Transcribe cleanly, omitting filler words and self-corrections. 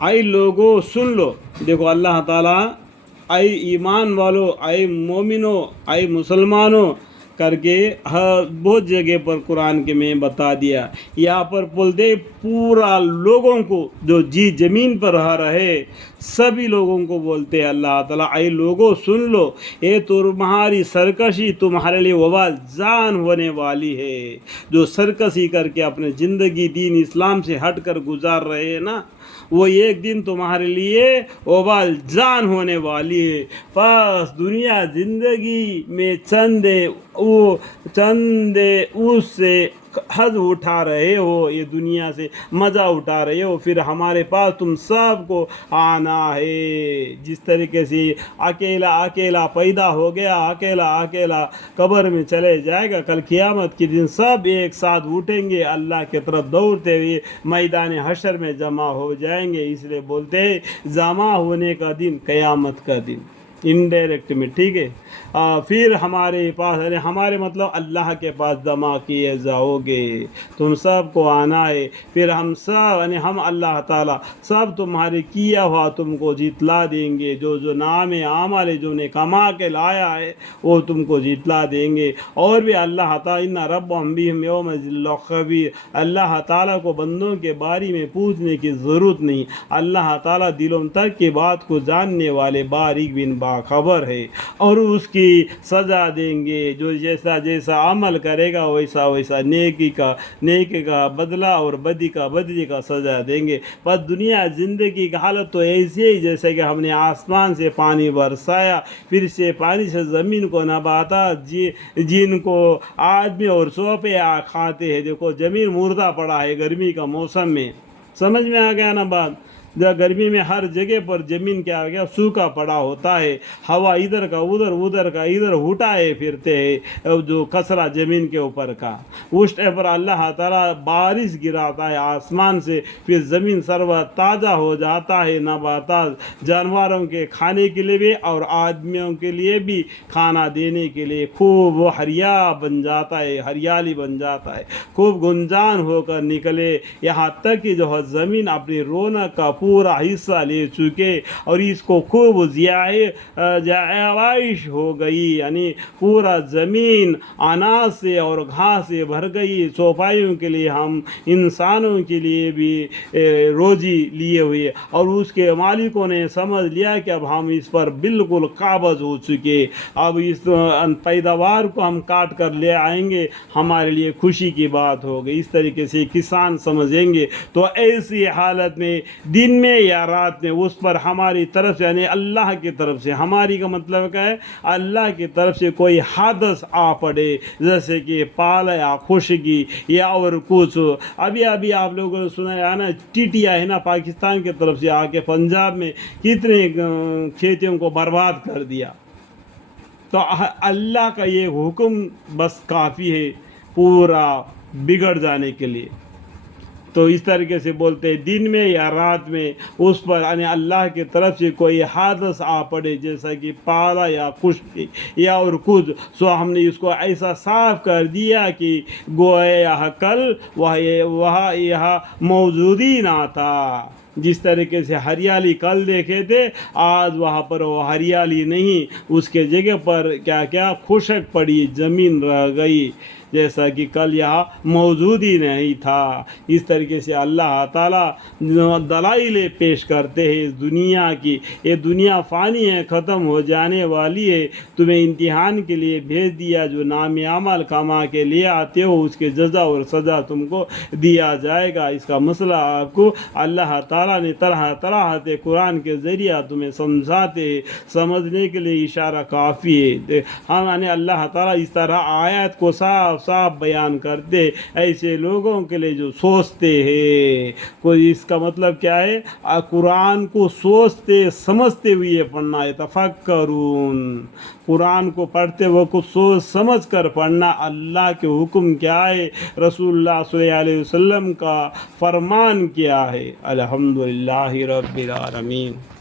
اے لوگوں سن لو. دیکھو اللہ تعالیٰ اے ایمان والو، اے مومنو، اے مسلمانوں کر کے بہت جگہ پر قرآن کے میں بتا دیا. یہاں پر بولتے پورا لوگوں کو جو جی زمین پر رہے سبھی لوگوں کو بولتے اللہ تعالیٰ اے لوگوں سن لو، یہ تمہاری سرکشی تمہارے لیے وبال جان ہونے والی ہے. جو سرکشی کر کے اپنے زندگی دین اسلام سے ہٹ کر گزار رہے ہیں نا، وہ ایک دن تمہارے لیے وبال جان ہونے والی ہے. پس دنیا زندگی میں چند اس سے حد اٹھا رہے ہو، یہ دنیا سے مزہ اٹھا رہے ہو، پھر ہمارے پاس تم سب کو آنا ہے. جس طریقے سے اکیلا پیدا ہو گیا، اکیلا قبر میں چلے جائے گا، کل قیامت کے دن سب ایک ساتھ اٹھیں گے، اللہ کی طرف دوڑتے ہوئے میدان حشر میں جمع ہو جائیں گے. اس لیے بولتے ہیں جمع ہونے کا دن قیامت کا دن، انڈائریکٹ میں. ٹھیک ہے، پھر ہمارے پاس ہمارے مطلب اللہ کے پاس جمع کیے جاؤ گے، تم سب کو آنا ہے. پھر ہم سب ہم اللہ تعالیٰ سب تمہارے کیا ہوا تم کو جتلا دیں گے. جو نام اعمال ہے جو نے کما کے لایا ہے وہ تم کو جتلا دیں گے. اور بھی اللہ تعالیٰ ان ربهم بهم یوم خبیر، اللہ تعالیٰ کو بندوں کے بارے میں پوچھنے کی ضرورت نہیں. اللہ تعالیٰ دلوں تک کی بات کو جاننے والے باریک بن باخبر ہے، اور اس کی سزا دیں گے. جو جیسا عمل کرے گا ویسا نیکی کا بدلہ اور بدی کا سزا دیں گے. پر دنیا زندگی کا حالت تو ایسی ہی جیسے کہ ہم نے آسمان سے پانی برسایا، پھر سے پانی سے زمین کو نباتا جن کو آدمی اور سوپے کھاتے ہیں. دیکھو زمین مردہ پڑا ہے گرمی کا موسم میں، سمجھ میں آ گیا نا بات. گرمی میں ہر جگہ پر زمین کیا گیا سوکھا پڑا ہوتا ہے، ہوا ادھر کا ادھر کا ادھر اٹھائے پھرتے ہیں جو کچرا زمین کے اوپر کا. اس ٹائم پر اللہ تعالیٰ بارش گراتا ہے آسمان سے، پھر زمین سروا تازہ ہو جاتا ہے، نباتات جانوروں کے کھانے کے لیے بھی اور آدمیوں کے لیے بھی کھانا دینے کے لیے خوب وہ ہریالی بن جاتا ہے، خوب گنجان ہو کر نکلے. یہاں تک کہ جو زمین اپنی رونق کا پورا حصہ لے چکے اور اس کو خوب زیبائش ہو گئی، یعنی پورا زمین اناج سے اور گھاس سے بھر گئی. چوپائیوں کے لیے ہم انسانوں کے لیے بھی روزی لیے ہوئے، اور اس کے مالکوں نے سمجھ لیا کہ اب ہم اس پر بالکل قابض ہو چکے، اب اس پیداوار کو ہم کاٹ کر لے آئیں گے، ہمارے لیے خوشی کی بات ہوگی. اس طریقے سے کسان سمجھیں گے. تو ایسی حالت میں دن میں یا رات میں اس پر ہماری طرف سے یعنی اللہ کی طرف سے، ہماری کا مطلب کیا ہے، اللہ کی طرف سے کوئی حادث آ پڑے، جیسے کہ پالا یا خشکی یا اور کچھ. ابھی آپ لوگوں نے سنا ہے نا ٹیٹیا ہے نا پاکستان کی طرف سے آ کے پنجاب میں کتنے کھیتوں کو برباد کر دیا. تو اللہ کا یہ حکم بس کافی ہے پورا بگڑ جانے کے لیے. تو اس طریقے سے بولتے ہیں دن میں یا رات میں اس پر یعنی اللہ کی طرف سے کوئی حادث آ پڑے، جیسا کہ پالا یا خشکی یا اور کچھ، سو ہم نے اس کو ایسا صاف کر دیا کہ گویا کل وہاں یہاں موجودی نہ تھا. جس طریقے سے ہریالی کل دیکھے تھے آج وہاں پر وہ ہریالی نہیں، اس کے جگہ پر کیا خشک پڑی زمین رہ گئی، جیسا کہ کل یہاں موجود ہی نہیں تھا. اس طریقے سے اللہ تعالیٰ دلائل پیش کرتے ہیں اس دنیا کی. یہ دنیا فانی ہے، ختم ہو جانے والی ہے، تمہیں امتحان کے لیے بھیج دیا. جو نام عمل کما کے لے آتے ہو اس کے جزا اور سزا تم کو دیا جائے گا. اس کا مسئلہ آپ کو اللہ تعالیٰ نے طرح طرح سے قرآن کے ذریعہ تمہیں سمجھاتے ہیں، سمجھنے کے لیے اشارہ کافی ہے. ہم اللہ تعالیٰ اس طرح آیات کو صاف بیان کرتے ایسے لوگوں کے لیے جو سوچتے ہیں. کوئی اس کا مطلب کیا ہے، قرآن کو سوچتے سمجھتے ہوئے پڑھنا ہے. تفکرون، قرآن کو پڑھتے وقت سوچ سمجھ کر پڑھنا. اللہ کے حکم کیا ہے، رسول اللہ صلی اللہ علیہ وسلم کا فرمان کیا ہے. الحمدللہ رب العالمین.